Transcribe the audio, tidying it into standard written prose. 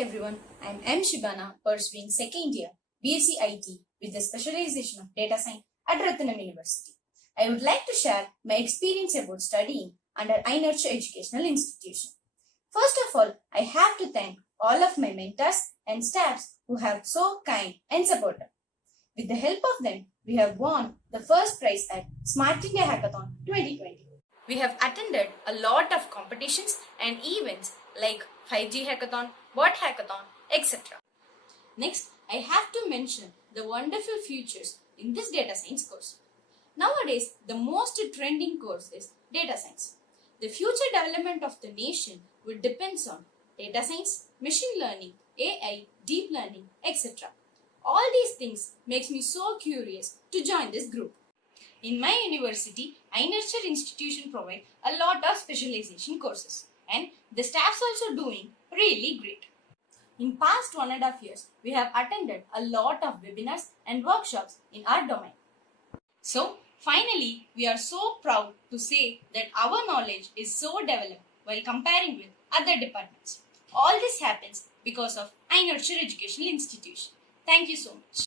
everyone, I am Shebana pursuing second year B.Sc IT with the specialization of data science at Ratnam University. I would like to share my experience about studying under iNurture educational institution. First of all, I have to thank all of my mentors and staffs who have so kind and supportive. With the help of them, we have won the first prize at Smart India Hackathon 2020. We have attended a lot of competitions and events like 5G Hackathon, Bot Hackathon, etc. Next, I have to mention the wonderful futures in this data science course. Nowadays, the most trending course is data science. The future development of the nation will depend on data science, machine learning, AI, deep learning, etc. All these things makes me so curious to join this group. In my university, iNurture institution provide a lot of specialization courses and the staff's also doing really great. In past 1.5 years, we have attended a lot of webinars and workshops in our domain. So, finally, we are so proud to say that our knowledge is so developed while comparing with other departments. All this happens because of iNurture Educational Institution. Thank you so much.